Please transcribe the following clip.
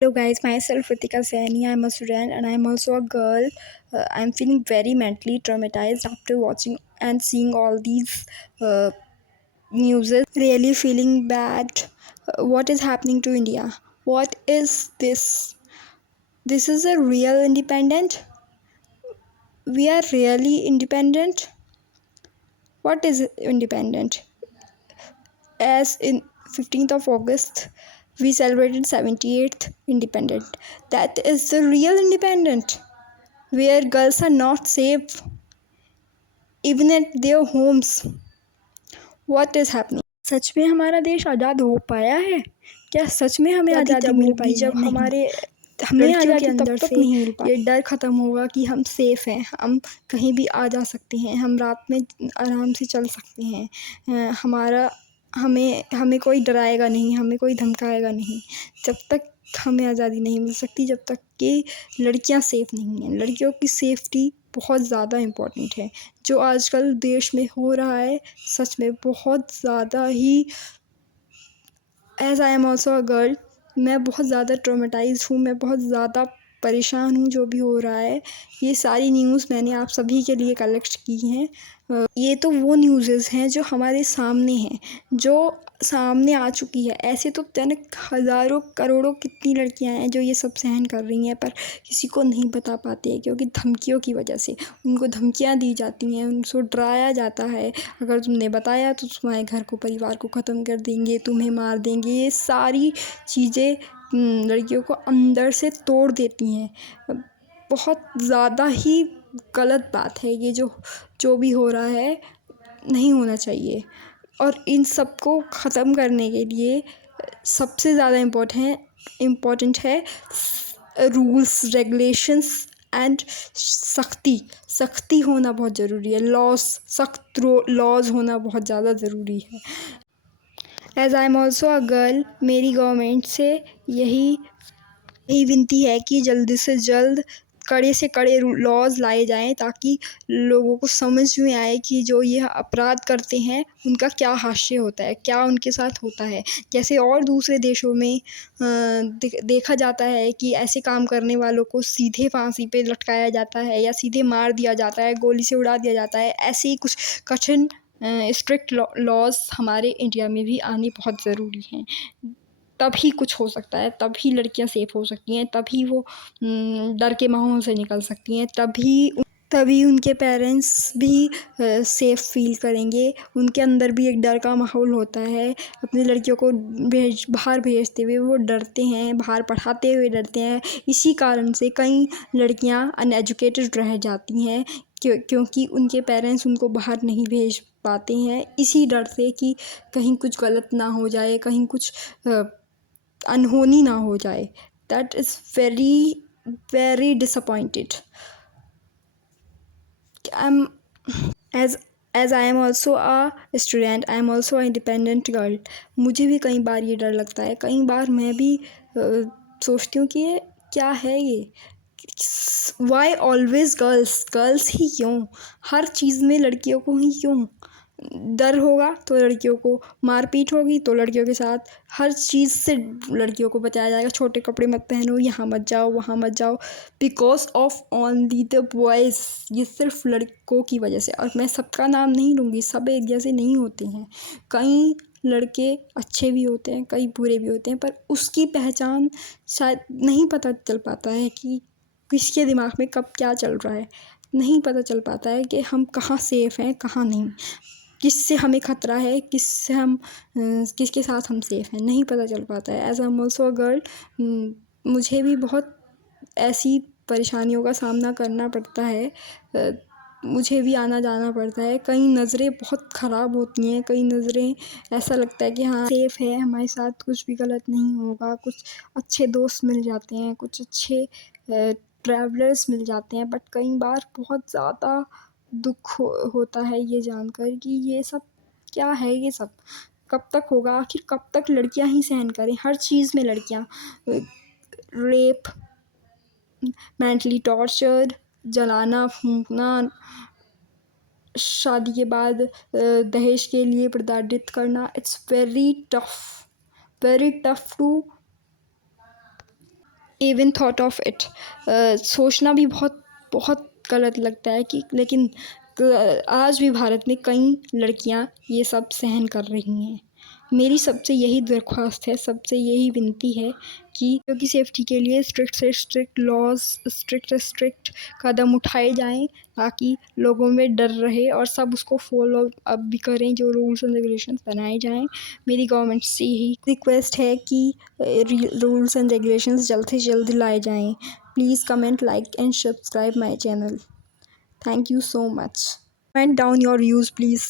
Hello guys, myself Ritika Saini. I'm a student and I'm also a girl. I'm feeling very mentally traumatized after watching and seeing all these uh, news. Really feeling bad. What is happening to India? What is this? This is a real independent? We are really independent? What is independent? As in 15th of August, we celebrated 78th independent. That is the real independent, where girls are not safe even at their homes. What is happening? सच में हमारा देश आज़ाद हो पाया है क्या? सच में हमें आज़ादी मिल पाई है? नहीं, हमें आज़ादी तब तक नहीं मिल पाई। ये डर ख़त्म होगा कि हम सेफ़ हैं, हम कहीं भी आ जा सकते हैं, हम रात में आराम से चल सकते हैं। हमें कोई डराएगा नहीं, हमें कोई धमकाएगा नहीं। जब तक हमें आज़ादी नहीं मिल सकती, जब तक कि लड़कियां सेफ़ नहीं हैं। लड़कियों की सेफ्टी बहुत ज़्यादा इम्पोर्टेंट है। जो आजकल देश में हो रहा है, सच में बहुत ज़्यादा ही as I am also a girl, मैं बहुत ज़्यादा ट्रॉमेटाइज्ड हूँ, मैं बहुत ज़्यादा परेशान हूँ जो भी हो रहा है। ये सारी न्यूज़ मैंने आप सभी के लिए कलेक्ट की हैं। ये तो वो न्यूज़ेस हैं जो हमारे सामने हैं, जो सामने आ चुकी है। ऐसे तो हज़ारों करोड़ों कितनी लड़कियां हैं जो ये सब सहन कर रही हैं, पर किसी को नहीं बता पाते हैं क्योंकि धमकियों की वजह से उनको धमकियां दी जाती हैं, उनको डराया जाता है। अगर तुमने बताया तो तुम्हारे घर को, परिवार को ख़त्म कर देंगे, तुम्हें मार देंगे। ये सारी चीज़ें लड़कियों को अंदर से तोड़ देती हैं। बहुत ज़्यादा ही गलत बात है ये, जो भी हो रहा है नहीं होना चाहिए। और इन सब को ख़त्म करने के लिए सबसे ज़्यादा इम्पोर्टेंट है रूल्स, रेगुलेशंस एंड सख्ती होना बहुत ज़रूरी है। सख्त लॉज होना बहुत ज़्यादा ज़रूरी है। As I am also a girl, मेरी गवर्नमेंट से यही विनती है कि जल्द से जल्द कड़े से कड़े लॉज लाए जाएं, ताकि लोगों को समझ में आए कि जो ये अपराध करते हैं उनका क्या हास्य होता है, क्या उनके साथ होता है। जैसे और दूसरे देशों में देखा जाता है कि ऐसे काम करने वालों को सीधे फांसी पे लटकाया जाता है या सीधे मार दिया जाता है, गोली से उड़ा दिया जाता है। ऐसे ही कुछ कठिन स्ट्रिक्ट लॉज हमारे इंडिया में भी आने बहुत ज़रूरी हैं। तभी कुछ हो सकता है, तभी लड़कियां सेफ़ हो सकती हैं, तभी वो डर के माहौल से निकल सकती हैं, तभी उनके पेरेंट्स भी सेफ़ फील करेंगे। उनके अंदर भी एक डर का माहौल होता है। अपनी लड़कियों को बाहर भेजते हुए वो डरते हैं, बाहर पढ़ाते हुए डरते हैं। इसी कारण से कई लड़कियां अनएजुकेटेड रह जाती हैं, क्योंकि उनके पेरेंट्स उनको बाहर नहीं भेज पाते हैं, इसी डर से कि कहीं कुछ गलत ना हो जाए, कहीं कुछ अनहोनी ना हो जाए। That is very very disappointed. As I am also a student, I am also a independent girl. मुझे भी कई बार ये डर लगता है। कई बार मैं भी सोचती हूँ कि ये क्या है, ये वाई ऑलवेज गर्ल्स ही क्यों? हर चीज़ में लड़कियों को ही क्यों? डर होगा तो लड़कियों को मारपीट होगी, तो लड़कियों के साथ हर चीज़ से लड़कियों को बचाया जाएगा। छोटे कपड़े मत पहनो, यहाँ मत जाओ, वहाँ मत जाओ, because of only the boys. ये सिर्फ लड़कों की वजह से। और मैं सबका नाम नहीं लूँगी, सब एक जैसे नहीं होते हैं। कई लड़के अच्छे भी होते हैं, कई बुरे भी होते हैं, पर उसकी पहचान शायद नहीं पता चल पाता है कि किसके दिमाग में कब क्या चल रहा है। नहीं पता चल पाता है कि हम कहाँ सेफ़ हैं, कहाँ नहीं, किससे हमें ख़तरा है, किसके साथ हम सेफ़ हैं, नहीं पता चल पाता है। As I am also a girl, मुझे भी बहुत ऐसी परेशानियों का सामना करना पड़ता है। मुझे भी आना जाना पड़ता है। कई नज़रें बहुत ख़राब होती हैं, कई नज़रें ऐसा लगता है कि हाँ सेफ़ है, हमारे साथ कुछ भी गलत नहीं होगा। कुछ अच्छे दोस्त मिल जाते हैं, कुछ अच्छे ट्रैवलर्स मिल जाते हैं, बट कई बार बहुत ज़्यादा दुख होता है ये जानकर कि ये सब क्या है, ये सब कब तक होगा? आखिर कब तक लड़कियां ही सहन करें? हर चीज़ में लड़कियां, रेप, मेंटली टॉर्चर, जलाना, फूंकना, शादी के बाद दहेज के लिए प्रताड़ित करना। It's very tough to even thought of it. सोचना भी बहुत बहुत गलत लगता है कि लेकिन आज भी भारत में कई लड़कियां ये सब सहन कर रही हैं। मेरी सबसे यही दरख्वास्त है, सबसे यही विनती है कि क्योंकि सेफ्टी के लिए स्ट्रिक्ट से स्ट्रिक्ट लॉज, स्ट्रिक्ट से स्ट्रिक्ट कदम उठाए जाएं ताकि लोगों में डर रहे और सब उसको फॉलो अप भी करें, जो रूल्स एंड रेगुलेशंस बनाए जाएं। मेरी गवर्नमेंट से यही रिक्वेस्ट है कि रूल्स एंड रेगुलेशंस जल्द से जल्द लाए जाएं। Please comment, like and subscribe my channel. Thank you so much. Comment down your views, please.